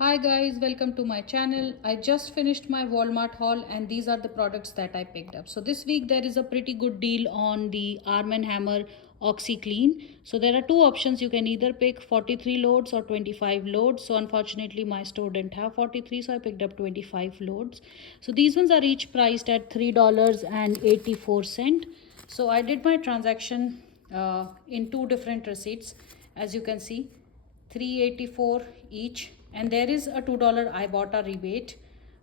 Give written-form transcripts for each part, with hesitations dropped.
Hi guys, welcome to my channel. I just finished my Walmart haul and these are the products that I picked up. So this week there is a pretty good deal on the Arm & Hammer OxyClean. So there are two options. You can either pick 43 loads or 25 loads. So unfortunately my store didn't have 43, so I picked up 25 loads. So these ones are each priced at $3.84. So I did my transaction in two different receipts, as you can see. 384 each, and there is a $2 Ibotta rebate.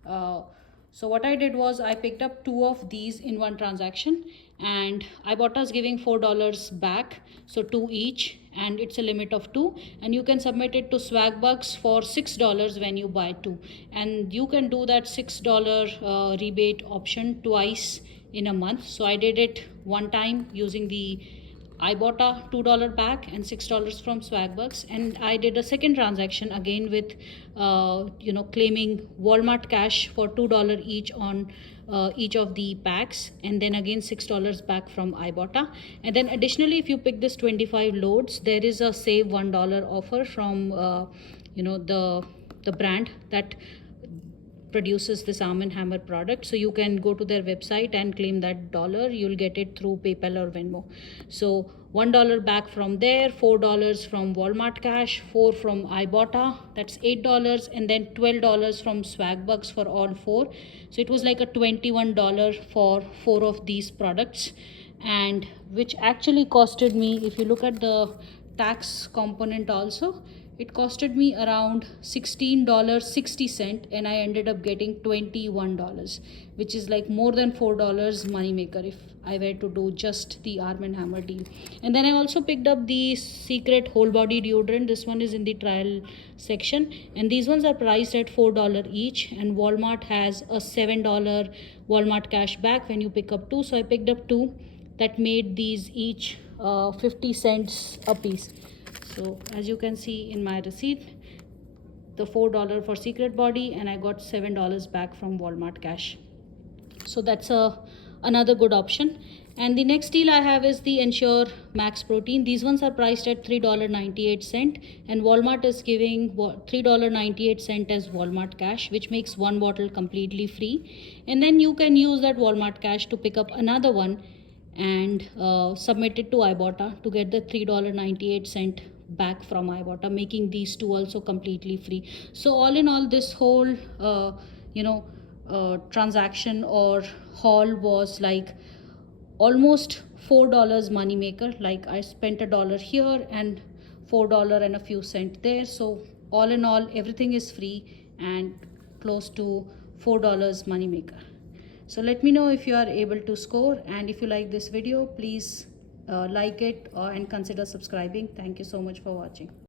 So what I did was I picked up two of these in one transaction, and Ibotta is giving $4 back, so two each, and it's a limit of two, and you can submit it to Swagbucks for $6 when you buy two, and you can do that $6 rebate option twice in a month. So I did it one time using the I bought a $2 pack and $6 from Swagbucks, and I did a second transaction again with, claiming Walmart cash for $2 each on each of the packs, and then again $6 back from Ibotta. And then additionally, if you pick this 25 loads, there is a save $1 offer from the brand that produces this Arm & Hammer product. So you can go to their website and claim that dollar. You'll get it through PayPal or Venmo. So $1 back from there, $4 from Walmart cash, 4 from Ibotta, that's $8, and then $12 from Swagbucks for all four. So it was like a $21 for four of these products, and which actually costed me, if you look at the tax component also, it costed me around $16.60, and I ended up getting $21, which is like more than $4 moneymaker if I were to do just the Arm & Hammer deal. And then I also picked up the Secret Whole Body Deodorant. This one is in the trial section, and these ones are priced at $4 each, and Walmart has a $7 Walmart cash back when you pick up two. So I picked up two. That made these each 50 cents a piece. So as you can see in my receipt, the $4 for Secret Body, and I got $7 back from Walmart cash. So that's another good option. And the next deal I have is the Ensure Max Protein. These ones are priced at $3.98, and Walmart is giving $3.98 as Walmart cash, which makes one bottle completely free. And then you can use that Walmart cash to pick up another one and submit it to Ibotta to get the $3.98 back from Ibotta, making these two also completely free. So all in all, this whole transaction or haul was like almost $4 money maker. Like I spent $1 here and $4 and a few cents there. So all in all, everything is free and close to $4 money maker. So let me know if you are able to score, and if you like this video, please like it and consider subscribing. Thank you so much for watching.